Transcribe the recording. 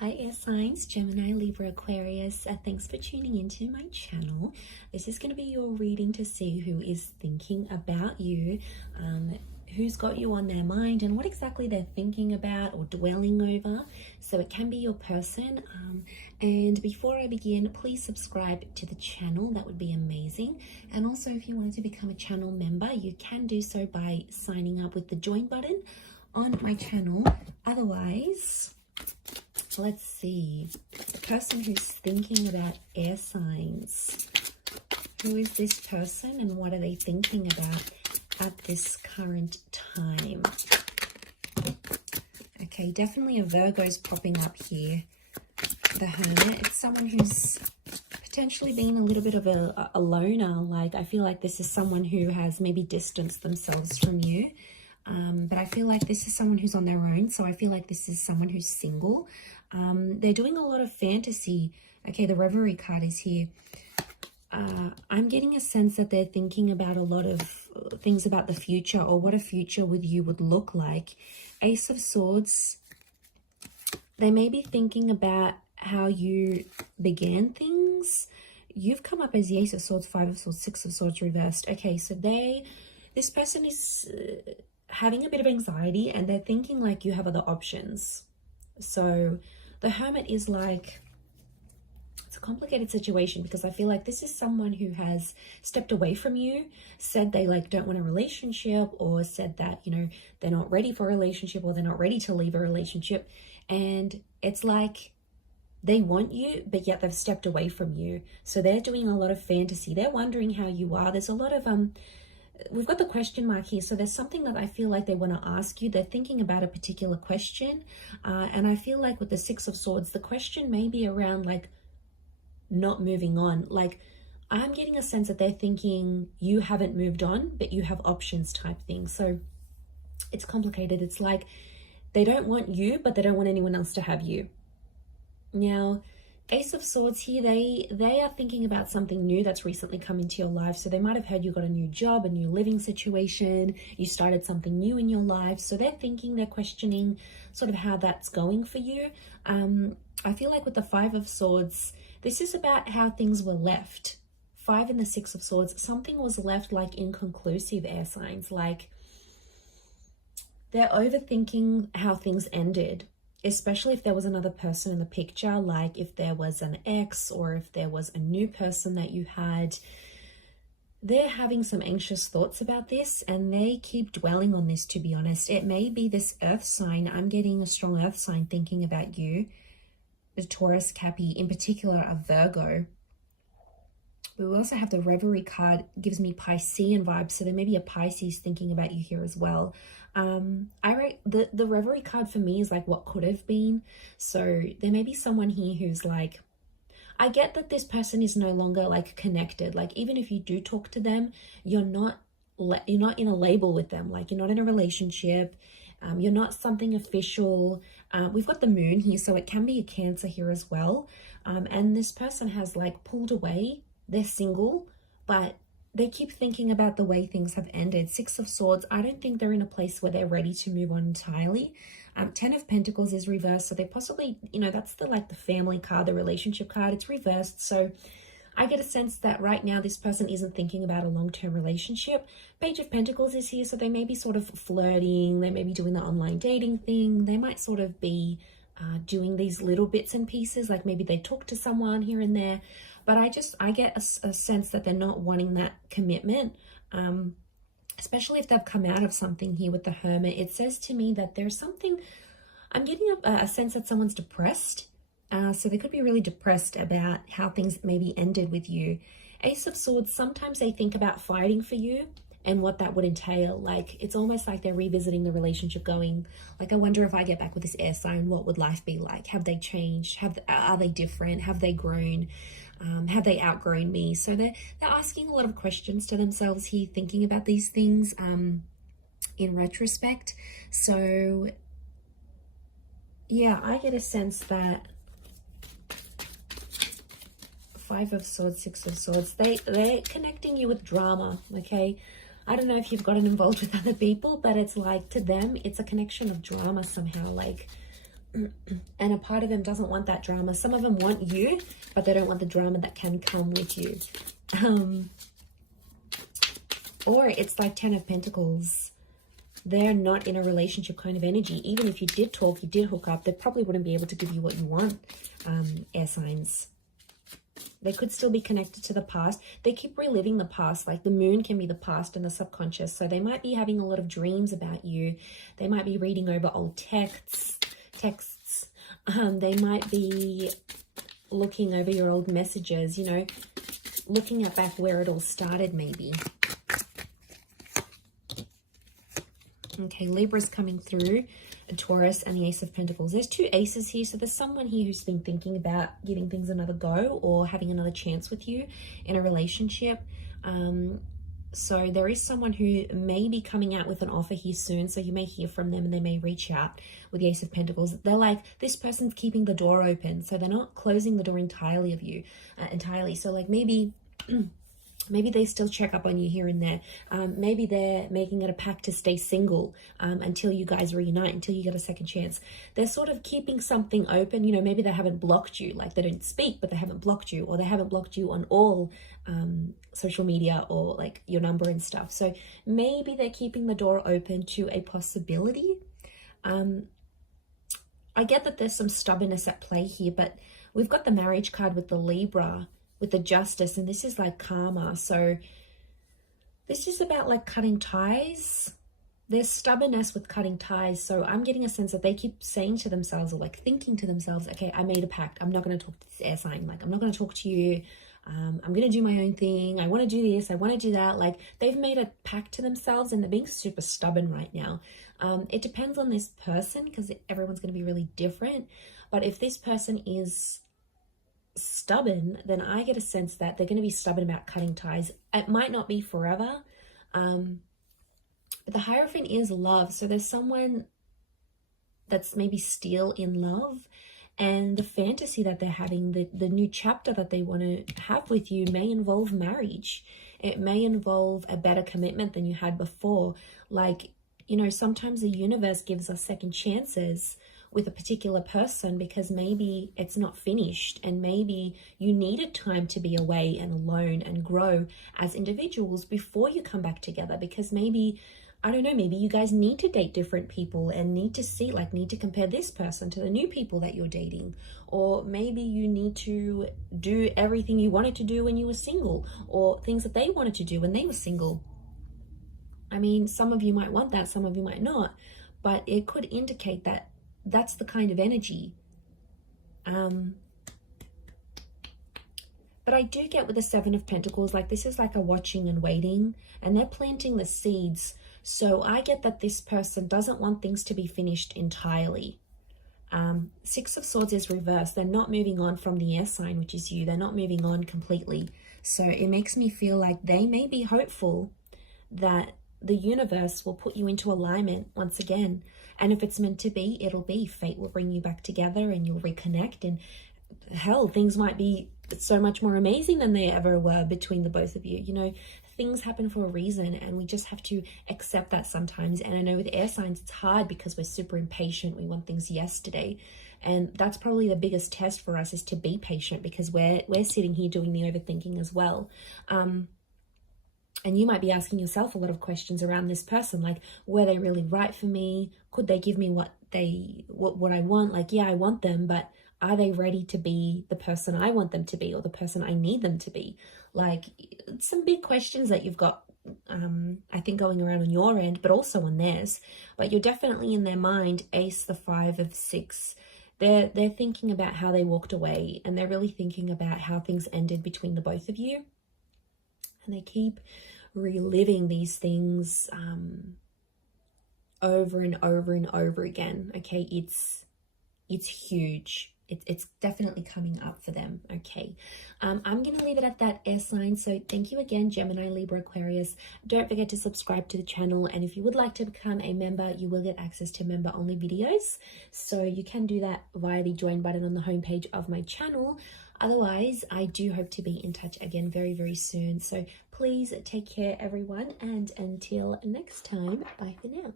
Hi air signs, Gemini, Libra, Aquarius. Thanks for tuning into my channel. This is going to be your reading to see who is thinking about you, who's got you on their mind and what exactly they're thinking about or dwelling over. So it can be your person. And before I begin, please subscribe to the channel. That would be amazing. And also if you wanted to become a channel member, you can do so by signing up with the join button on my channel. Otherwise, let's see, the person who's thinking about air signs. Who is this person and what are they thinking about at this current time? Okay, definitely a Virgo's popping up here. The Hermit, it's someone who's potentially been a little bit of a loner. Like, I feel like this is someone who has maybe distanced themselves from you. But I feel like this is someone who's on their own. So I feel like this is someone who's single. They're doing a lot of fantasy. Okay, the Reverie card is here. I'm getting a sense that they're thinking about a lot of things about the future or what a future with you would look like. Ace of Swords. They may be thinking about how you began things. You've come up as the Ace of Swords, Five of Swords, Six of Swords reversed. Okay, so this person is having a bit of anxiety and they're thinking like you have other options. So the Hermit is like, it's a complicated situation because I feel like this is someone who has stepped away from you, said they like don't want a relationship, or said that, you know, they're not ready for a relationship or they're not ready to leave a relationship. And it's like they want you, but yet they've stepped away from you. So they're doing a lot of fantasy. They're wondering how you are. There's a lot of, we've got the question mark here. So there's something that I feel like they want to ask you. They're thinking about a particular question. And I feel like with the Six of Swords, the question may be around like not moving on. Like, I'm getting a sense that they're thinking you haven't moved on, but you have options type thing. So it's complicated. It's like they don't want you, but they don't want anyone else to have you. Now, Ace of Swords here, they are thinking about something new that's recently come into your life. So they might have heard you got a new job, a new living situation, you started something new in your life. So they're thinking, they're questioning sort of how that's going for you. I feel like with the Five of Swords, this is about how things were left. Five and the Six of Swords, something was left like inconclusive, air signs. Like they're overthinking how things ended. Especially if there was another person in the picture, like if there was an ex or if there was a new person that you had. They're having some anxious thoughts about this and they keep dwelling on this, to be honest. It may be this earth sign. I'm getting a strong earth sign thinking about you. The Taurus, Cappy, in particular a Virgo. We also have the Reverie card, gives me Piscean vibes. So there may be a Pisces thinking about you here as well. The Reverie card for me is like what could have been. So there may be someone here who's like, I get that this person is no longer like connected. Like even if you do talk to them, you're not in a label with them. Like you're not in a relationship. You're not something official. We've got the Moon here, so it can be a Cancer here as well. And this person has like pulled away. They're single, but they keep thinking about the way things have ended. Six of Swords, I don't think they're in a place where they're ready to move on entirely. 10 of Pentacles is reversed, so they're possibly, you know, that's the family card, the relationship card. It's reversed, so I get a sense that right now this person isn't thinking about a long-term relationship. Page of Pentacles is here, so they may be sort of flirting. They may be doing the online dating thing. They might sort of be doing these little bits and pieces, like maybe they talk to someone here and there. But I get a sense that they're not wanting that commitment, especially if they've come out of something here with the Hermit. It says to me that there's something, I'm getting a sense that someone's depressed. So they could be really depressed about how things maybe ended with you. Ace of Swords, sometimes they think about fighting for you and what that would entail. Like it's almost like they're revisiting the relationship, going like, I wonder if I get back with this air sign, what would life be like? Have they changed? Are they different? Have they grown? Have they outgrown me? So they're asking a lot of questions to themselves here, thinking about these things in retrospect. So yeah, I get a sense that Five of Swords, Six of Swords, they're connecting you with drama, okay? I don't know if you've gotten involved with other people, but it's like to them, it's a connection of drama somehow. Like And a part of them doesn't want that drama. Some of them want you, but they don't want the drama that can come with you. Or it's like 10 of Pentacles. They're not in a relationship kind of energy. Even if you did talk, you did hook up, they probably wouldn't be able to give you what you want, air signs. They could still be connected to the past. They keep reliving the past. Like the moon can be the past and the subconscious. So they might be having a lot of dreams about you. They might be reading over old texts. They might be looking over your old messages, you know, looking at back where it all started maybe. Okay, Libra's coming through, a Taurus and the Ace of Pentacles. There's 2 aces here, so there's someone here who's been thinking about giving things another go or having another chance with you in a relationship. So there is someone who may be coming out with an offer here soon, so you may hear from them and they may reach out with the Ace of Pentacles. They're like, this person's keeping the door open, so they're not closing the door entirely of you, So like maybe... Maybe they still check up on you here and there. Maybe they're making it a pact to stay single until you guys reunite, until you get a second chance. They're sort of keeping something open. You know, maybe they haven't blocked you, like they don't speak, but they haven't blocked you, or they haven't blocked you on all social media or like your number and stuff. So maybe they're keeping the door open to a possibility. I get that there's some stubbornness at play here, but we've got the marriage card with the Libra, with the Justice, and this is like karma. So this is about like cutting ties. There's stubbornness with cutting ties. So I'm getting a sense that they keep saying to themselves, or like thinking to themselves, okay, I made a pact. I'm not going to talk to this air sign. Like, I'm not going to talk to you. I'm going to do my own thing. I want to do this. I want to do that. Like, they've made a pact to themselves and they're being super stubborn right now. It depends on this person because everyone's going to be really different. But if this person is stubborn, then I get a sense that they're going to be stubborn about cutting ties. It might not be forever, but the Hierophant is love. So there's someone that's maybe still in love, and the fantasy that they're having, the new chapter that they want to have with you may involve marriage. It may involve a better commitment than you had before. Like, you know, sometimes the universe gives us second chances with a particular person because maybe it's not finished, and maybe you needed time to be away and alone and grow as individuals before you come back together, because maybe, I don't know, maybe you guys need to date different people and need to see, like, need to compare this person to the new people that you're dating, or maybe you need to do everything you wanted to do when you were single, or things that they wanted to do when they were single. I mean, some of you might want that, some of you might not, but it could indicate that that's the kind of energy. But I do get with the Seven of Pentacles, like this is like a watching and waiting, and they're planting the seeds. So I get that this person doesn't want things to be finished entirely. Six of Swords is reversed. They're not moving on from the air sign, which is you. They're not moving on completely. So it makes me feel like they may be hopeful that the universe will put you into alignment once again. And if it's meant to be, it'll be. Fate will bring you back together and you'll reconnect. And hell, things might be so much more amazing than they ever were between the both of you. You know, things happen for a reason, and we just have to accept that sometimes. And I know with air signs, it's hard because we're super impatient. We want things yesterday. And that's probably the biggest test for us, is to be patient, because we're sitting here doing the overthinking as well. And you might be asking yourself a lot of questions around this person, like, were they really right for me? Could they give me what I want? Like, yeah, I want them, but are they ready to be the person I want them to be, or the person I need them to be? Like, some big questions that you've got, I think, going around on your end, but also on theirs. But you're definitely in their mind. Ace, the 5 of 6. They're thinking about how they walked away, and they're really thinking about how things ended between the both of you. And they keep reliving these things over and over and over again. Okay, it's huge. It's definitely coming up for them. Okay, I'm going to leave it at that, air sign. So thank you again, Gemini, Libra, Aquarius. Don't forget to subscribe to the channel, and if you would like to become a member, you will get access to member only videos. So you can do that via the join button on the homepage of my channel. Otherwise, I do hope to be in touch again very, very soon. So please take care, everyone. And until next time, bye for now.